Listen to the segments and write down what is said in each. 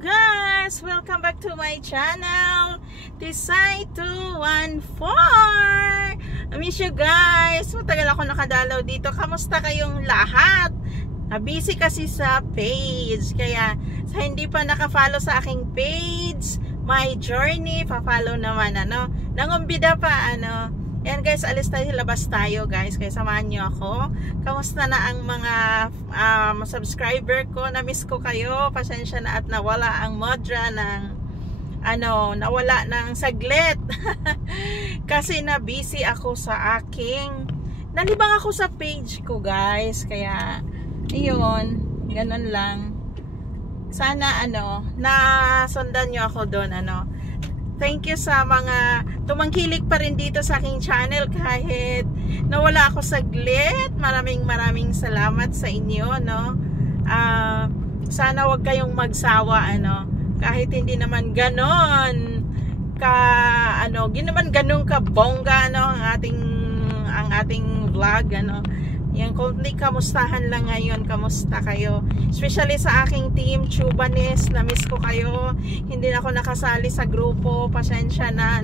guys! Welcome back to my channel, Tisay 214. I miss you guys. Matagal ako nakadalaw dito. Kamusta kayong lahat? Busy kasi sa page. Kaya sa hindi pa nakafollow sa aking page, my journey, pa-follow naman, nangumbida pa, Yan guys, alis tayo, labas tayo guys. Kaya samahan nyo ako. Kamusta na ang mga subscriber ko? Na-miss ko kayo. Pasensya na at nawala ang Modra ng nawala ng saglit. Kasi na busy ako sa aking nalibang ako sa page ko guys. Kaya iyon, ganun lang. Sana nasundan nyo ako doon, Thank you sa mga tumangkilik pa rin dito sa aking channel kahit nawala ako saglit. Maraming salamat sa inyo, sana wag kayong magsawa, kahit hindi naman ganon ka bongga, ang ating vlog, Yung konti kamustahan lang ngayon. Kamusta kayo? Especially sa aking team Chubanis, na-miss ko kayo. Hindi na ako nakasali sa grupo. Pasensya na,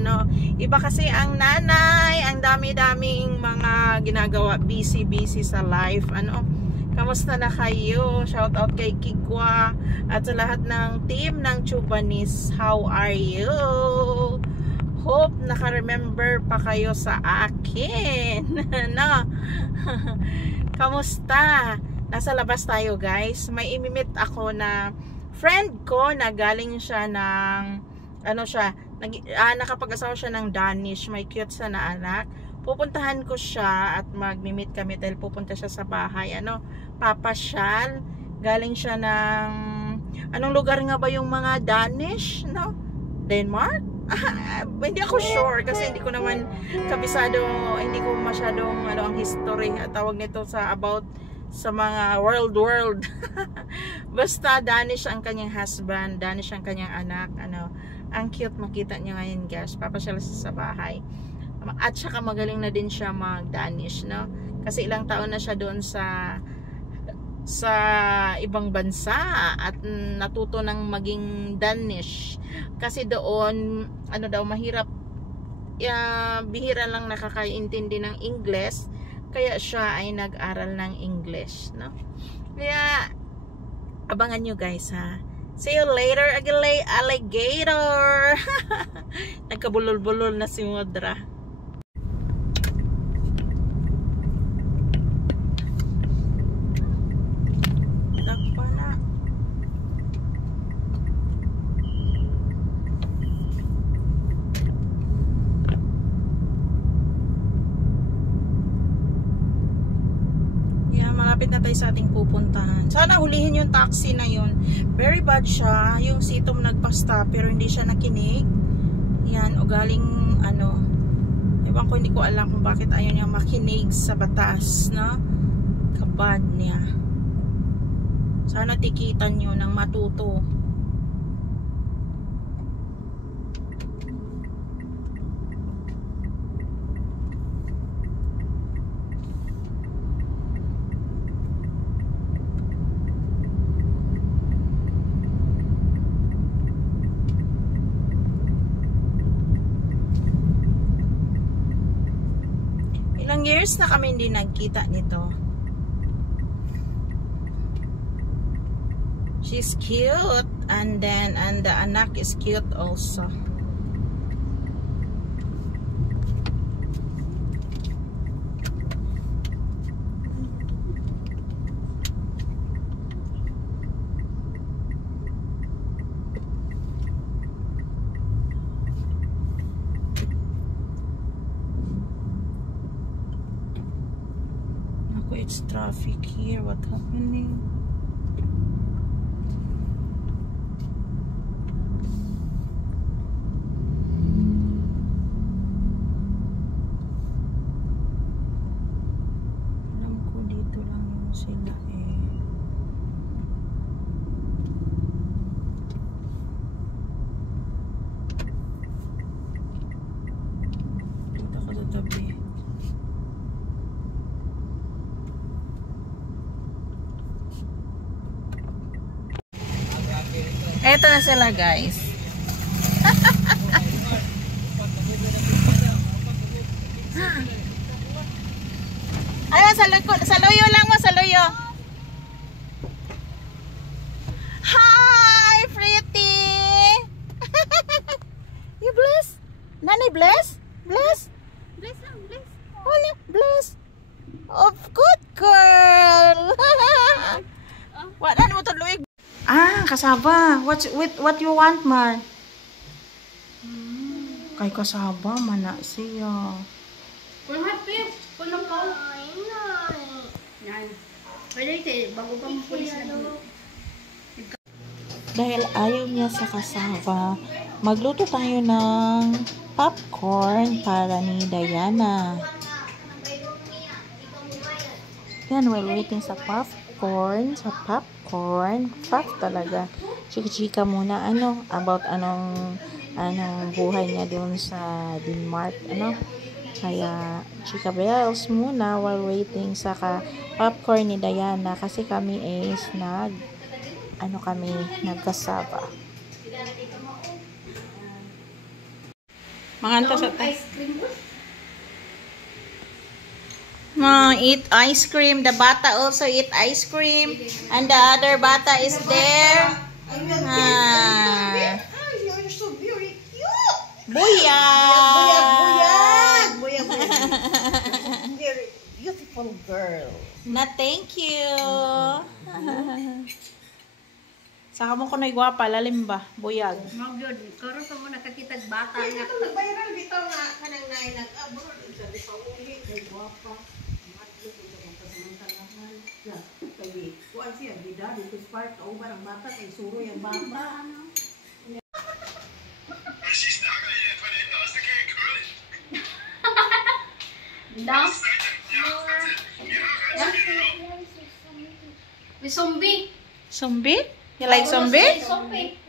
Iba kasi ang nanay, ang dami-daming mga ginagawa, busy sa life, Kamusta na kayo? Shout out kay Kikwa at sa lahat ng team ng Chubanis. How are you? Hope naka-remember pa kayo sa akin. Kamusta? Nasa labas tayo guys. May imimit ako na friend ko na galing siya ng nakapag-asawa siya ng Danish. May cute sa na anak. Pupuntahan ko siya at magmimit kami dahil pupunta siya sa bahay. Papasyal. Galing siya ng anong lugar nga ba yung mga Danish, Denmark? Hindi ako sure kasi hindi ko naman kabisado, hindi ko masyadong ang history at tawag nito sa mga world. Basta Danish ang kanyang husband, Danish ang kanyang anak, ang cute, makita niyo ngayon guys. Papasyal sa bahay at saka magaling na din siya mag-Danish, kasi ilang taon na siya doon sa ibang bansa at natuto ng maging Danish kasi doon mahirap, bihira lang nakakaintindi ng English, kaya siya ay nag-aral ng English, kaya abangan nyo guys, see you later, alligator. Nagkabulol-bulol na si Modra. Malapit na tayo sa ating pupuntahan. Sana hulihin yung taxi na yun. Very bad siya. Yung sitom nagpa-stop pero hindi siya nakinig. Yan, o galing ewan ko, hindi ko alam kung bakit ayaw niya makinig sa batas, kabad niya. Sana tikitan nyo ng matuto. Ilang years na kami hindi nagkita nito. She's cute and the anak is cute also. It's traffic here. What happening? Alam ko dito lang yung sila Dito ako sa tabi. Eto na sila, guys. Ayun, saluyo lang mo, saluyo. Hi, pretty. You bless? Nani bless? Bless? Bless lang, bless. Holy bless. Of good girl. What ano mo to, Luig? Ah, kasaba. What you want, man? Kay kasaba man na siya. Kung happy, kung nakaw. Yan. Pwede ito, bago pa mo pulis na. Dahil ayaw niya sa kasaba, magluto tayo ng popcorn para ni Diana. Yan, while waiting sa popcorn, pop talaga. Chika-chika muna, about anong buhay niya doon sa Denmark, Kaya, chika bells muna while waiting sa popcorn ni Diana kasi kami is nagkasaba. Manganta sa Ice cream. eat ice cream. The bata also eat ice cream. And the other bata is there. You're so very cute. Buyag! Buyag. Very beautiful girl. Na thank you. Saka mo ko na igwapa, lalim ba? Buyag. Magyod, karon pa mo nakakitag bata nga. Nag-viral bitaw nga kanang nay nag-abroad sabi sa uli kay guwapa. Magyod ito ang pasamantalahan. Ya, kay kuan siya bida dito spark o barang bata kay suro yung bata. Dang. May zombie. Zombie? You like zombie? Zombie.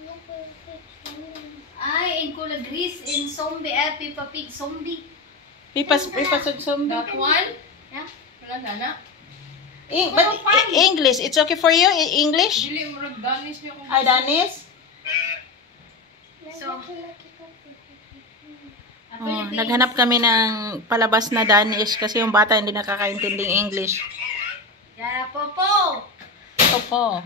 Ay, in Kula Grease, in zombie, Peppa Pig, zombie. Pipas zombie? That one? Yeah, wala na. But English, it's okay for you? English? Dili mo nag-Danish niya kung... Ay, Danis? So, Naghanap kami ng palabas na Danish kasi yung bata hindi nakakaintinding English. yeah, Popo! Opo.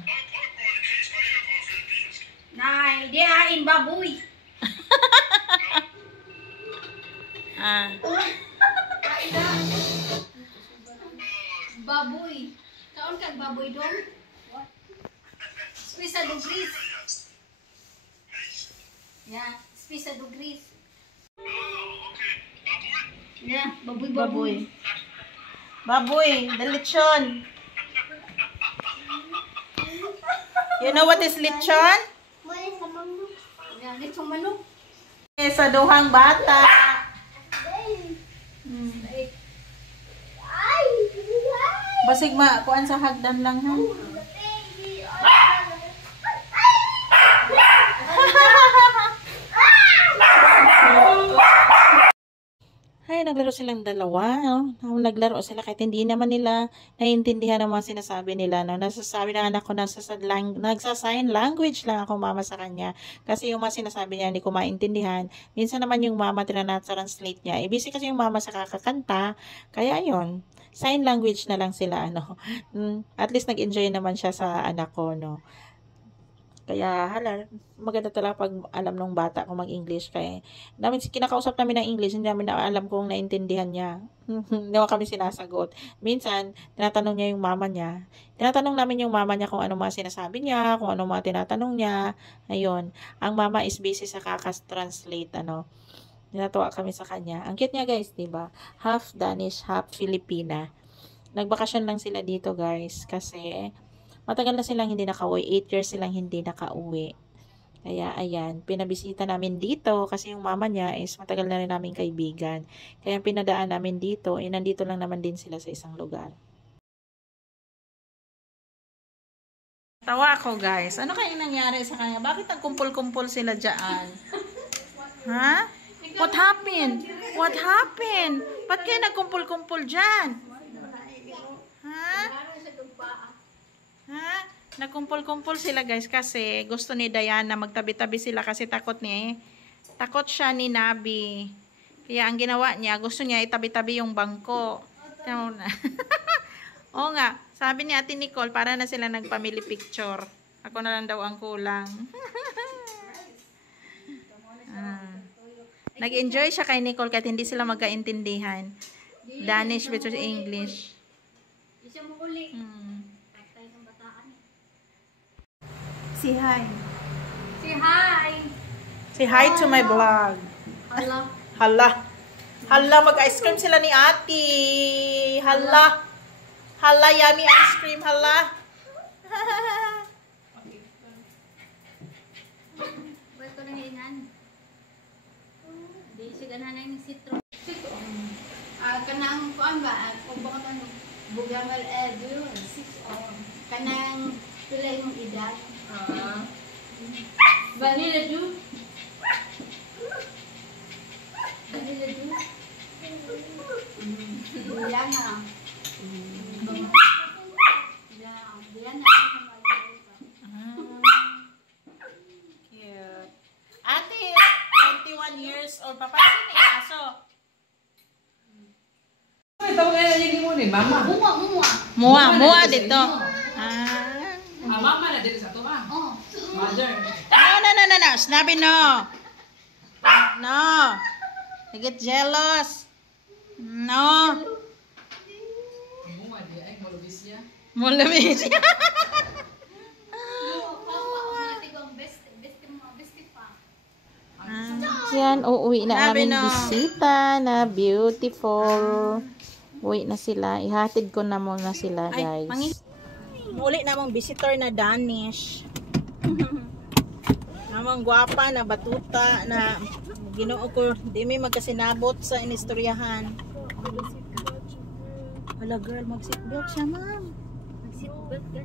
Nay, di hain baboy. Baboy. Kaon kag baboy dong? What? Spisa do gris. Yeah, spisa do gris. Yeah, baboy. Baboy, the lechon. You know what is lechon? Yeah, lechong manok. Sa duhang bata. Basig kuan sa hagdan lang ha. Ay, naglaro silang dalawa, Naglaro sila kahit hindi naman nila naiintindihan ang mga sinasabi nila, Nasasabi ng anak ko, nagsa-sign language lang ako mama sa kanya. Kasi yung mga sinasabi niya, hindi ko maintindihan. Minsan naman yung mama translate niya. Busy kasi yung mama sa kakakanta. Kaya yun, sign language na lang sila, At least nag-enjoy naman siya sa anak ko, Kaya, maganda talaga pag alam ng bata kung mag-English. Kaya, kinakausap namin ng English, hindi namin alam kung naintindihan niya. Hindi kami sinasagot. Minsan, tinatanong niya yung mama niya. Tinatanong namin yung mama niya kung ano mga sinasabi niya, kung ano mga tinatanong niya. Ayun. Ang mama is busy sa kakas-translate, Tinatawa kami sa kanya. Ang cute niya, guys, diba? Half Danish, half Filipina. Nagbakasyon lang sila dito, guys. Kasi, matagal na silang hindi nakauwi. 8 years silang hindi nakauwi. Kaya, ayan, pinabisita namin dito kasi yung mama niya is matagal na rin namin kaibigan. Kaya pinadaan namin dito, nandito lang naman din sila sa isang lugar. Tawa ako, guys. Ano kayang nangyari sa kanya? Bakit nagkumpul-kumpul sila dyan? Ha? What happened? What happened? Ba't kayo nagkumpul-kumpul dyan? Ha? Ha? Nagkumpol-kumpol sila guys kasi gusto ni Diana magtabi-tabi sila kasi takot siya ni Nabi. Kaya ang ginawa niya, gusto niya itabi-tabi yung bangko. Oo nga, sabi ni Ate Nicole, para na sila nag-family picture. Ako na lang daw ang kulang. Nag-enjoy siya kay Nicole kahit hindi sila magkaintindihan. Danish versus English. Isa mo uli. Say hi. Say hi. Say hi to my vlog. Hello. Hala. Hala, mag-ice cream sila ni Ate. Hala. Hala, yummy ice cream. Hala. Ba't ko nanginan? Hindi siya ganahan yung sitro. Kanang kuan ba? Kung baka man bugamal yun. Kanang pila yung edad. Vanilla juice. Vanilla juice. Diyan na. Diyan na. Cute. Ate, 21 years old. Papansin ni aso. Ito ngayon yung muna, mama. Mua dito. Mama na dito sa to, Mother. No. Snappy, no. No. I get jealous. No. Mua di ay molubis niya. Mulubis. Yan, uuwi na aming bisita na beautiful. Uwi na sila. Ihatid ko na muna sila, guys. Uli na mong visitor na Danish. Namang gwapa na batuta na Ginoo ko, di may magkasinabot sa inistoryahan. Wala girl, mag-seatbelt siya, ma'am. Mag-seatbelt ka.